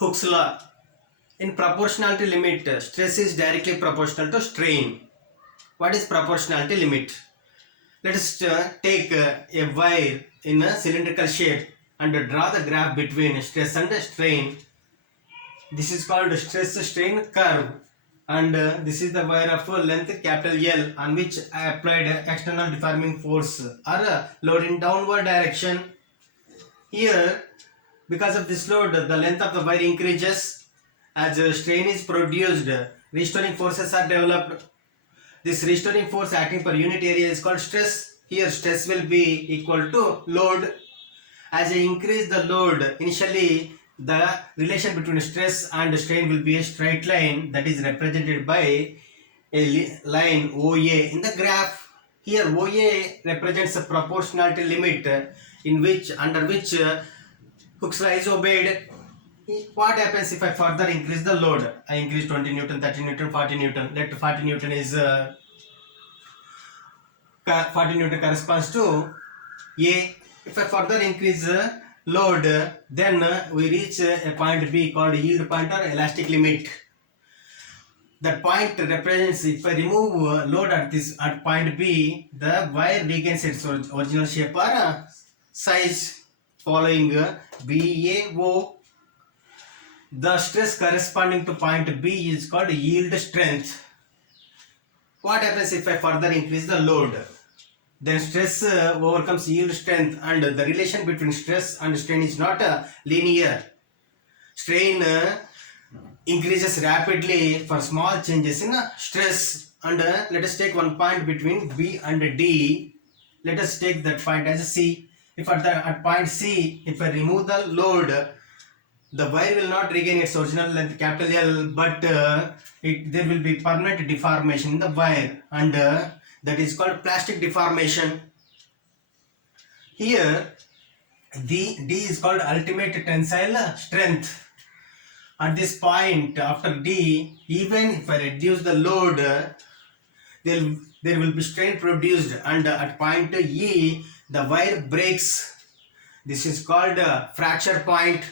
Hooke's law. In proportionality limit, stress is directly proportional to strain. What is proportionality limit? Let us take a wire in a cylindrical shape and draw the graph between stress and strain. This is called stress strain curve, and this is the wire of length capital L on which I applied external deforming force or load in downward direction. Here, because of this load, the length of the wire increases. As strain is produced, restoring forces are developed. This restoring force acting per unit area is called stress. Here stress will be equal to load. As I increase the load, initially the relation between stress and strain will be a straight line that is represented by a line OA in the graph. Here OA represents a proportionality limit under which Hooke's law is obeyed. What happens if I further increase the load? I increase 20 Newton, 30 Newton, 40 Newton. Let 40 Newton is 40 Newton corresponds to A. If I further increase load, then we reach a point B called yield point or elastic limit. That point represents, if I remove load at point B, the wire regains its original shape or size following BAO. The stress corresponding to point B is called yield strength. What happens if I further increase the load? Then stress overcomes yield strength, and the relation between stress and strain is not linear. Strain increases rapidly for small changes in stress, and let us take one point between B and D. Let us take that point as C. If at point C, if I remove the load, the wire will not regain its original length capital L, but there will be permanent deformation in the wire, and that is called plastic deformation. Here D is called ultimate tensile strength. At this point after D, even if I reduce the load, there will be strain produced, and at point E the wire breaks. This is called fracture point.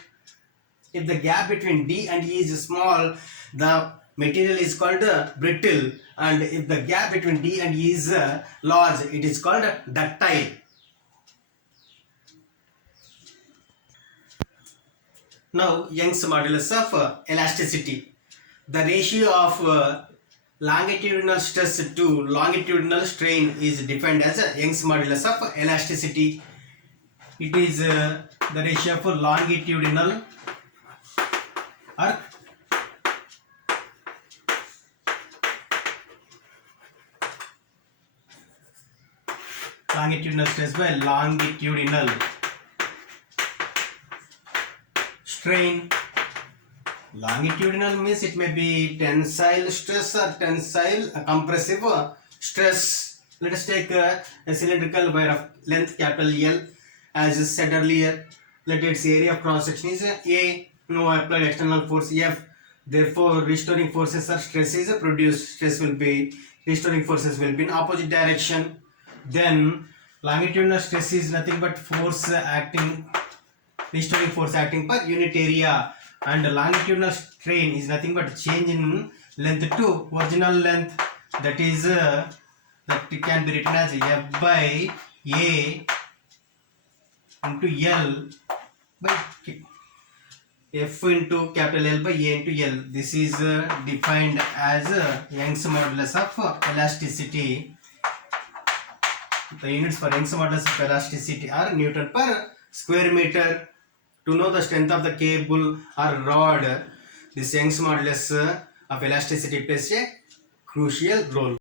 If the gap between D and E is small, the material is called brittle, and if the gap between D and E is large, it is called ductile. Now, Young's modulus of elasticity. The ratio of longitudinal stress to longitudinal strain is defined as Young's modulus of elasticity. It is the ratio for longitudinal or longitudinal stress by longitudinal strain. Longitudinal means it may be tensile stress or tensile compressive stress. Let us take a cylindrical wire of length capital L. As said earlier, let its area of cross section is A. Now I applied external force F. Therefore, restoring forces or stress is produced. Restoring forces will be in opposite direction. Then longitudinal stress is nothing but restoring force acting per unit area, and longitudinal strain is nothing but change in length to original length. That is that it can be written as F by A into L by F into capital L by A into L. This is defined as Young's modulus of elasticity. The units for Young's modulus of elasticity are Newton per square meter. To know the strength of the cable or rod, this Young's modulus of elasticity plays a crucial role.